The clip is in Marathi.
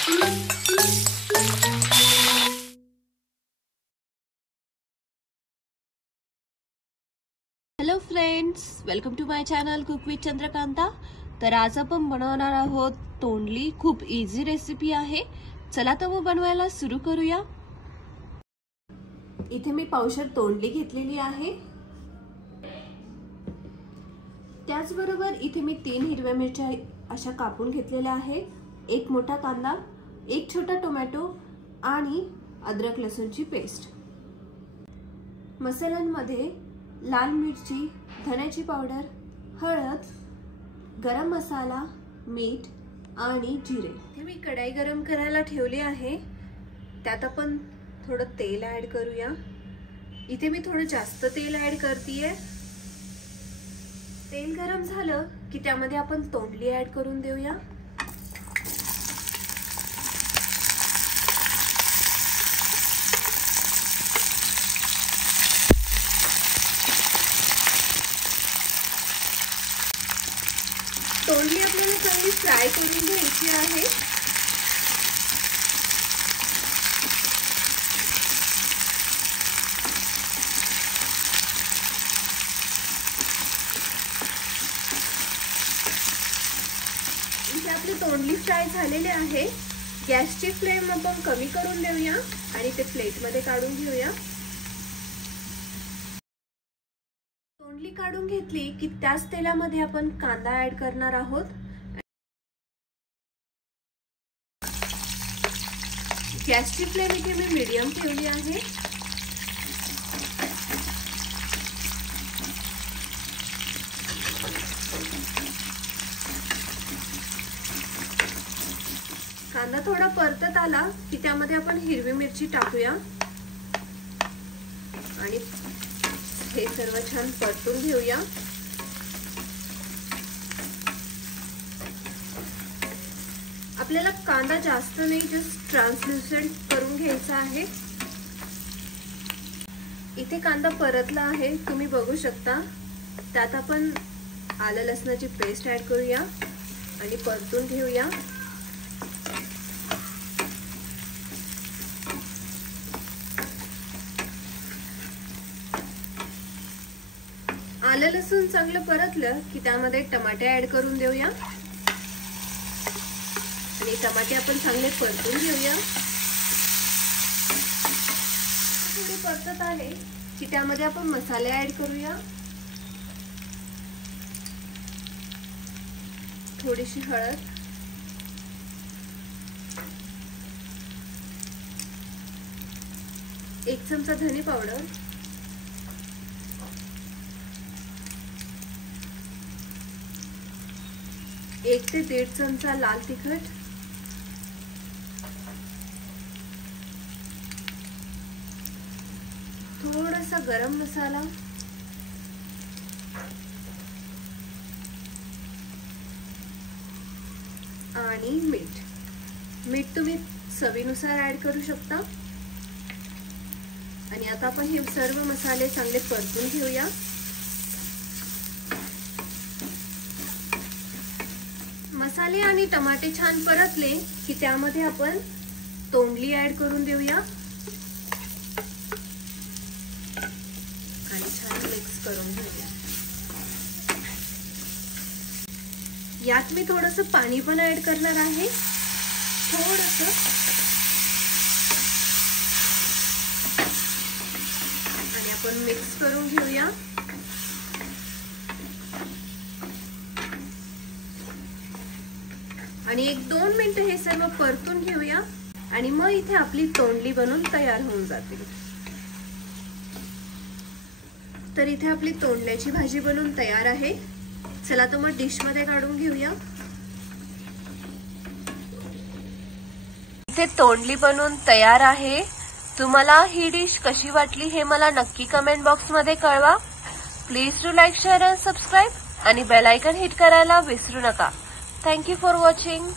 Hello friends, welcome to my channel cook with Chandrakanta. तर आज आपण बनवणार आहोत तोंडली। खूप इझी रेसिपी आहे। चला तर मग बनवायला सुरू करूया। इथे मी पावशेर तोंडली घेतलेली आहे। त्याचबरोबर इथे मी 3 हिरव्या मिरच्या अशा कापून घेतलेल्या आहे, 1 मोठा कांदा, 1 छोटा टोमॅटो आणि अद्रक लसूणची पेस्ट। मसाल्यांमध्ये लाल मिरची, धण्याची पावडर, हळद, गरम मसाला, मीठ आणि जिरे। इथे मी कढई गरम करायला ठेवली आहे। त्यात आपण थोडं तेल ऍड करूया। इथे मी थोडं जास्त तेल ऍड करतेय। तेल गरम झालं की त्यामध्ये आपण तोंडली ऍड करून देऊया। तोंडली आपल्याला चांगली फ्राय करून घ्यायची आहे। इथे आपली तोंडली फ्राय झालेली आहे। गॅसची फ्लेम आपण कमी करून देऊया आणि ते प्लेटमध्ये काढून घेऊया। तोंडली काढून घेतली की त्याच तेलामध्ये आपण कांदा ऍड करणार आहोत। गॅसची फ्लेम इथे मी मीडियम ठेवली आहे। कांदा थोडा परतत आला की त्यामध्ये आपण हिरवी मिरची टाकूया आणि हे सर्व छान परतून घेऊया। आपल्याला कांदा जास्त नाही, जस्ट ट्रान्सल्युसेंट करून घ्यायचा आहे। इथे कांदा परतला आहे, तुम्ही बघू शकता। त्यात आपण आलं लसणाची पेस्ट ऍड करूया आणि परतून घेऊया। आलं लसूण चांगलं परतलं की त्यामध्ये टमाटे ऍड करून देऊया आणि टमाटे आपण चांगले परतून घेऊया। थोडे परतत आले की त्यामध्ये आपण मसाले ऍड करूया। थोडीशी हळद, एक चमचा धने पावडर, 1 ते 1.5 चमचा लाल तिखट, थोडासा गरम मसाला आणि मीठ तुम्ही चवीनुसार ऍड करू शकता। आणि आता आपण हे सर्व मसाले चांगले परतून घेऊया। मसाले आणि टमाटे छान परतले की त्यामध्ये आपण तोंडली ऍड करून देऊया आणि छान मिक्स करून घेऊया। यात मी थोडंसं पाणी पण ऍड करणार आहे, थोडंसं। आणि आपण मिक्स करून घेऊया। आणि 1-2 मिनिटं हे सर्व परतून घेऊया आणि मग इथे आपली तोंडली बनून तयार होऊन जाते। तर इथे आपली तोंडल्याची भाजी बनून तयार आहे। चला तर मग डिश मध्ये काढून घेऊया। इथे तोंडली बनून तयार आहे। तुम्हाला ही डिश कशी वाटली हे मला नक्की कमेंट बॉक्स मध्ये कळवा। Please do like, share and subscribe आणि बेल आयकॉन हिट करायला विसरू नका। Thank you for watching.